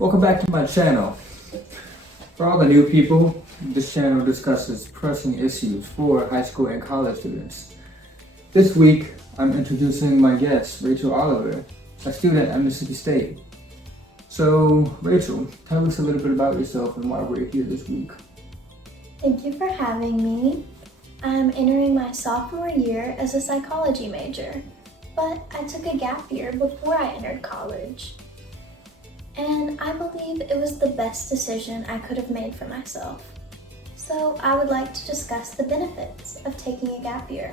Welcome back to my channel. For all the new people, this channel discusses pressing issues for high school and college students. This week, I'm introducing my guest, Rachel Oliver, a student at Mississippi State. So, Rachel, tell us a little bit about yourself and why we're here this week. Thank you for having me. I'm entering my sophomore year as a psychology major, but I took a gap year before I entered college. And I believe it was the best decision I could have made for myself. So I would like to discuss the benefits of taking a gap year.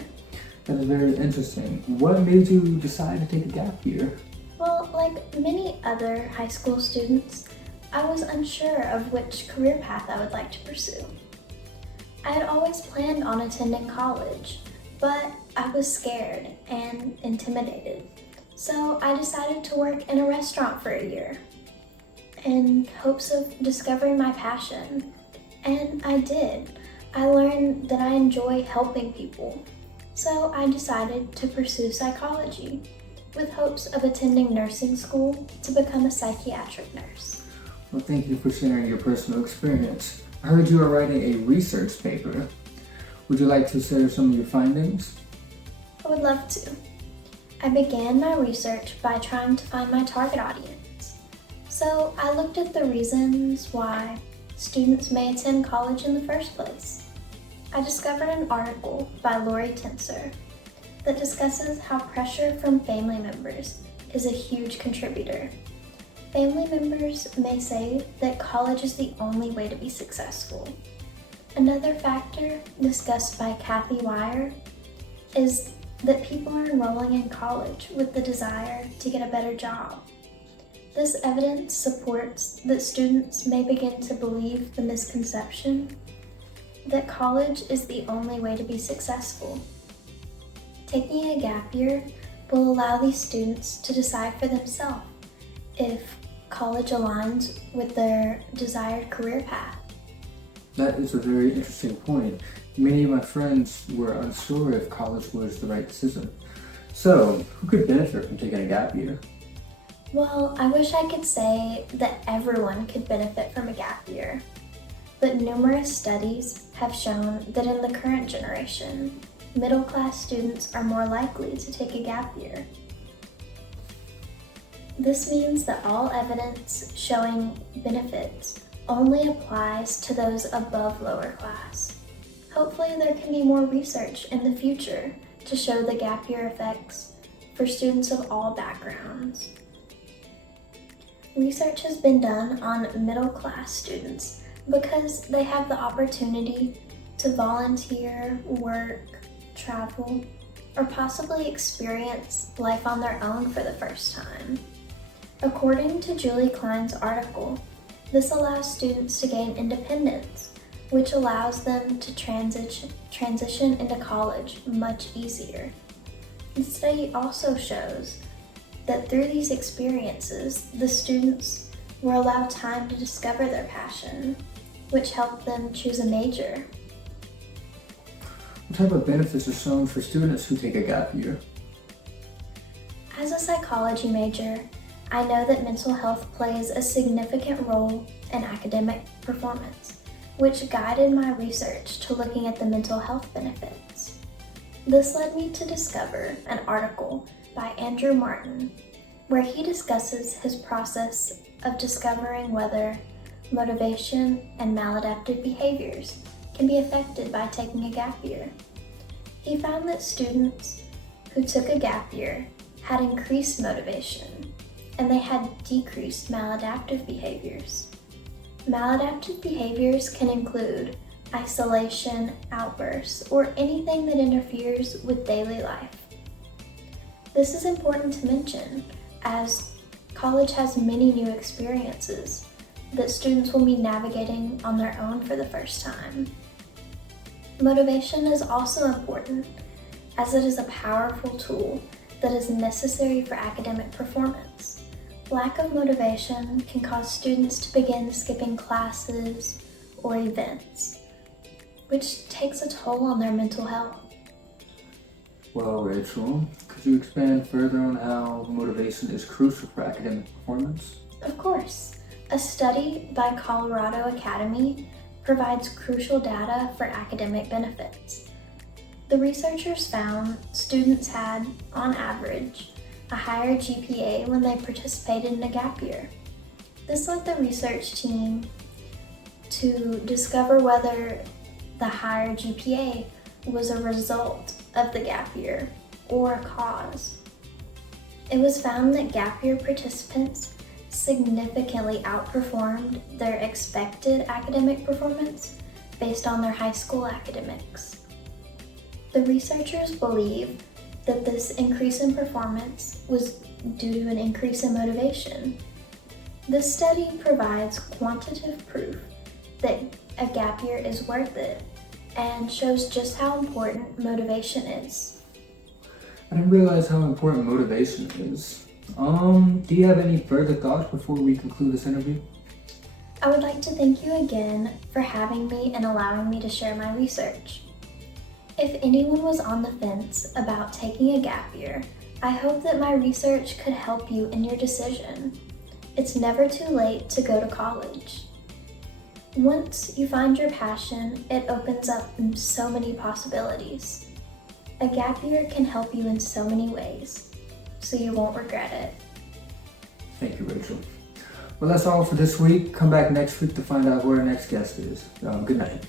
That is very interesting. What made you decide to take a gap year? Well, like many other high school students, I was unsure of which career path I would like to pursue. I had always planned on attending college, but I was scared and intimidated. So I decided to work in a restaurant for a year in hopes of discovering my passion. And I did. I learned that I enjoy helping people. So I decided to pursue psychology with hopes of attending nursing school to become a psychiatric nurse. Well, thank you for sharing your personal experience. I heard you are writing a research paper. Would you like to share some of your findings? I would love to. I began my research by trying to find my target audience. So I looked at the reasons why students may attend college in the first place. I discovered an article by Lori Tenser that discusses how pressure from family members is a huge contributor. Family members may say that college is the only way to be successful. Another factor discussed by Wyer is that people are enrolling in college with the desire to get a better job. This evidence supports that students may begin to believe the misconception that college is the only way to be successful. Taking a gap year will allow these students to decide for themselves if college aligns with their desired career path. That is a very interesting point. Many of my friends were unsure if college was the right decision. So, who could benefit from taking a gap year? Well, I wish I could say that everyone could benefit from a gap year, but numerous studies have shown that in the current generation, middle-class students are more likely to take a gap year. This means that all evidence showing benefits only applies to those above lower class. Hopefully there can be more research in the future to show the gap year effects for students of all backgrounds. Research has been done on middle class students because they have the opportunity to volunteer, work, travel, or possibly experience life on their own for the first time. According to Cline's article, this allows students to gain independence, which allows them to transition into college much easier. The study also shows that through these experiences, the students were allowed time to discover their passion, which helped them choose a major. What type of benefits are shown for students who take a gap year? As a psychology major, I know that mental health plays a significant role in academic performance, which guided my research to looking at the mental health benefits. This led me to discover an article by Andrew Martin, where he discusses his process of discovering whether motivation and maladaptive behaviors can be affected by taking a gap year. He found that students who took a gap year had increased motivation, and they had decreased maladaptive behaviors. Maladaptive behaviors can include isolation, outbursts, or anything that interferes with daily life. This is important to mention as college has many new experiences that students will be navigating on their own for the first time. Motivation is also important as it is a powerful tool that is necessary for academic performance. Lack of motivation can cause students to begin skipping classes or events, which takes a toll on their mental health. Well, Rachel, could you expand further on how motivation is crucial for academic performance? Of course. A study by Colorado Academy provides crucial data for academic benefits. The researchers found students had, on average, a higher GPA when they participated in a gap year. This led the research team to discover whether the higher GPA was a result of the gap year or a cause. It was found that gap year participants significantly outperformed their expected academic performance based on their high school academics. The researchers believe that this increase in performance was due to an increase in motivation. This study provides quantitative proof that a gap year is worth it and shows just how important motivation is. I didn't realize how important motivation is. Do you have any further thoughts before we conclude this interview? I would like to thank you again for having me and allowing me to share my research. If anyone was on the fence about taking a gap year, I hope that my research could help you in your decision. It's never too late to go to college. Once you find your passion, it opens up so many possibilities. A gap year can help you in so many ways, so you won't regret it. Thank you, Rachel. Well, that's all for this week. Come back next week to find out where our next guest is. Good night.